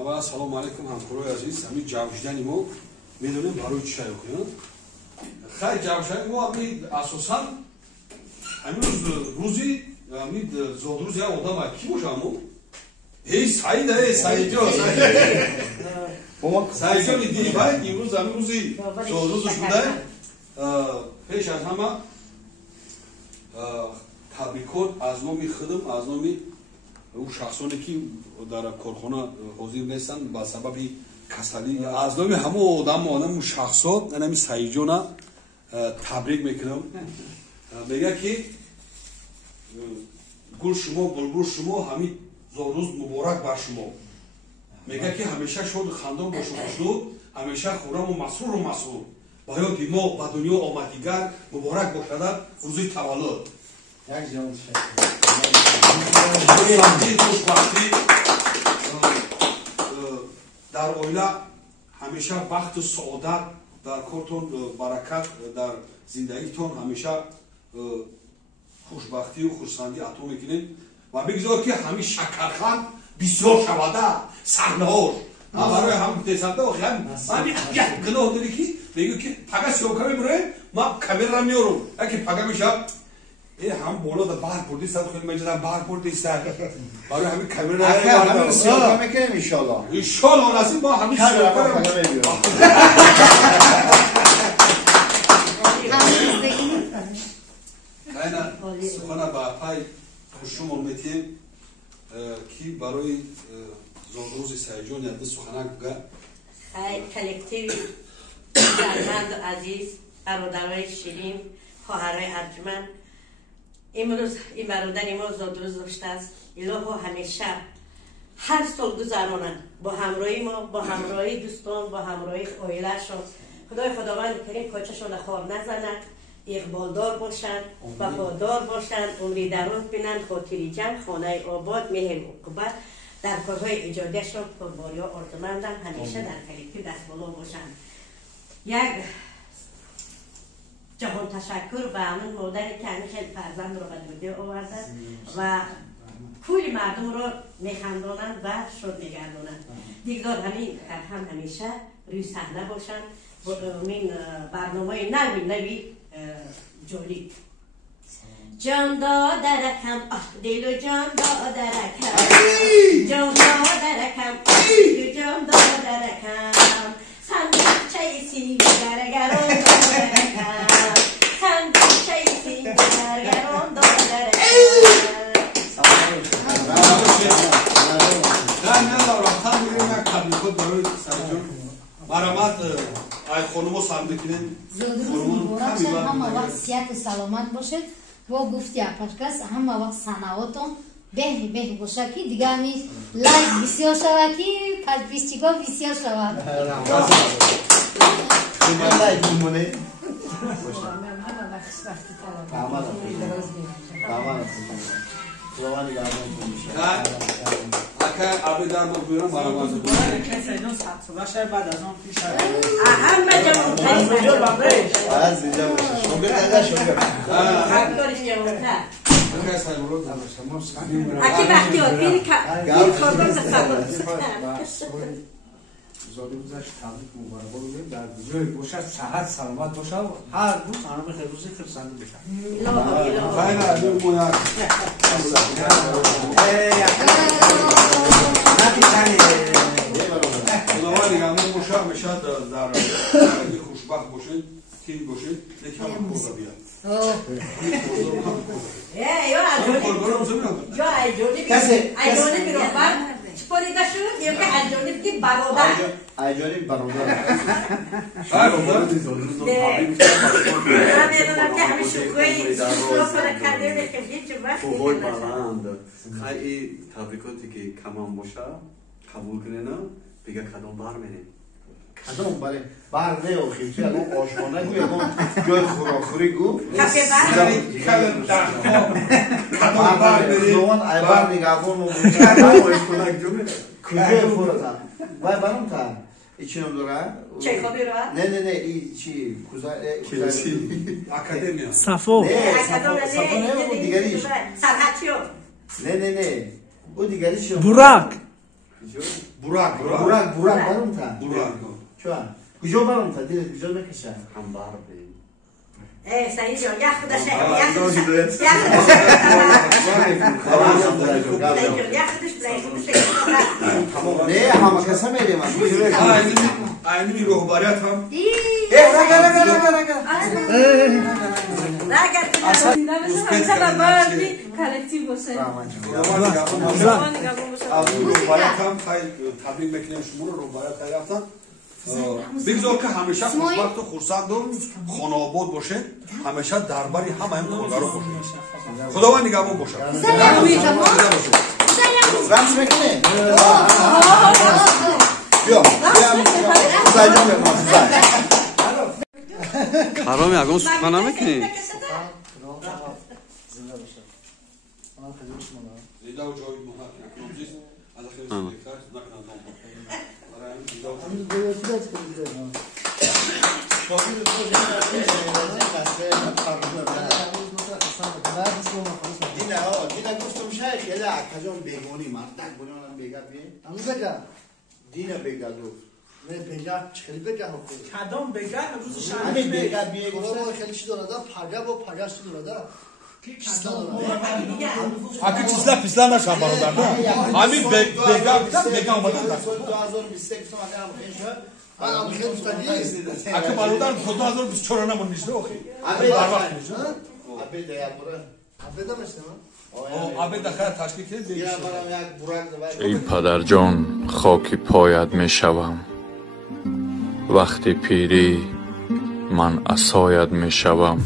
اول سلام علیکم همکارای عزیز. همین جوشیدن ما میدونیم برای چی کنیم. خیلی جوشیدن ما همین اساساً همین روزی همین زود روز یا آدم کی باشه همون؟ ای سعید ای سعید جو سعید جو دیدی باید امروز همین روزی زود روز شده. پیش از همه تبریکات از نامی خودم از نامی او شخصانی که در کارخانه حاضر نیستن با سبب کسلی از نام همه آدم شخصا نمی سعید جان تبریک میکنم. میگه که گل شما بلبل شما همین روز مبارک بر شما. میگه که همیشه شاد خندان باشه خوشنود، همیشه خورم و مسرور و مسرور. باید ما به دنیا آمدیگر مبارک باشد روزی تولد. یک جان سمتی خوشبختی در اویله همیشه وقت و سعادت در کارتون برکت در زندگیتون همیشه خوشبختی و خرسندی عطا میکنیم و بگذار که همین شکرخند بسیار شوده صحنه‌اش برای هم تسنده و خیلی من یک گناه داری که بگو که پگه سیاکه میبره من کامera میارم اگه پگه میشه هم بالا در بحر بردی سر خیلی مجدد بحر بردی سر برای همین کامera همین سیاکه میکنیم انشالله انشالله نصیب ما همین سیاکه میبیرم خیلی سخنه با پای خوشم امیدیم که برای زادروز سعیجان یاد سخنه بگه خیلی کلکتیو درمند و عزیز برادرای شیرین خواهرای ارجمند امروز این برادر ما زادروز داشته است. الهو همیشه هر سال گذرانند با همراهی ما، با همراهی دوستان، با همراهی عائله‌شان. خدای خداوند کریم کوچه‌شان خواب نزند، اقبالدار باشند، وفادار باشند، عمری دراز بینند، خاطری جمع، خانه آباد، مهر و عقوبت در کارهای ایجادیشان پرباریا آرزومندم همیشه در کلکتیو دست بالا باشند. یک جهان تشکر به همون مادری که همین خیلی فرزند رو به دنیا آورده و کلی مردم رو میخندانند و شاد میگردانند. دیگران همین هم همیشه روی صحنه باشند با این برنامه نوی جولی. جان دادرکم دل و جان دادرکم جان دادرکم دل و جان دادرکم سندچه سیگرگران دادرکم سندچه سیگرگران دادرکم مرامت ای خانم سلام کنین زودروز همه وقت صحت و سلامت باشد و گفتی اپرکس همه وقت صنعاتون به باشه که دیگه همی لایک بسیار شود که پسپیستیگاه بسیار شود لایک میمونه خداوند نگهدار کنه. اگه عبدالله ما بیارم مرامت رو کسی اینو سبت شد بعد از آن پیش همه جمعه از اینجا باشه شنگر نده شنگر همکارش جمعه اگه سایمولو داشتم اکی وقتی این کارگاه تصور زادروزش تبریک مبارک بگویم در روزی باشد صحت سلامت باشد و هر روز آنها خیلی روزی خرسنده بشن. خیلی عزیز مونر خداوند نگهدار باشه همیشه در زندگی خوشبخت باشید تیم باشید یکی هم کار بیاد ایجانی بیرون چپوریده شد یا که ایجانی بگی برادر ایجانی برادر من میدونم که همه شکوهی سوپر کرده بکم هیچ وقت خیلی تبریکاتی که کمان باشه قبول کنه نه بگه کدام بر منه کدام بله بر نه آخیم چه الان آشانه گو یکم جای خوراخوری گو کفه بر کدام بر بری زمان ای بر نگهبان و کجای خورتم وای برام تا ایچینم داره چه خوبی رو نه ای چی اکادمیا صفو نه دیگریش سرحتیو نه او دیگری چی براک Бурак. Бурак барам та. Бурак. Чуа. Кужо барам та, дил кужо мекаша. Хамбар бе. سعید جان یه خودش یه نه همه کسا میریم aynı ruhbariyat ham کالکتیو باشه ruhbariyat ham تبریک میکنیم شما رو ruhbariyat خیلی رفتن بگذار که همیشه خوشبخت و خرسند و خانه‌آباد باشه همیشه درباری همه هم کارگرا باشه خداوند نگهبان باشه رمز میکنه بیا خدای جان بگم Karam yagam sukhan namekini. زنده و جاوید محمد اکنامزیست از اخیر سلیکتر نکنم دام برای همین زنده و جاوید دینا گفتم شاید خیلی کجان بیگونی مردک بونم بیگا بی همزگا دینا بیگا دو نه بیگا خیلی بیگا هفته کدام بگن روز شنبه همین بیگا بی گفتم خیلی چی داره پاگا با پاگاش چی داره akı çizler pisler naşan barodan da همین بگا اومدن 2023 من خیلی فتادی akı barodan 2024 نمون نیست اوخی ابی دیا برا ابی داشتم آبه دخل تشکیل کرد دینا برام یک براق ای پدر جان خاک پایت می شوم وقتی پیری من عصایت می شوم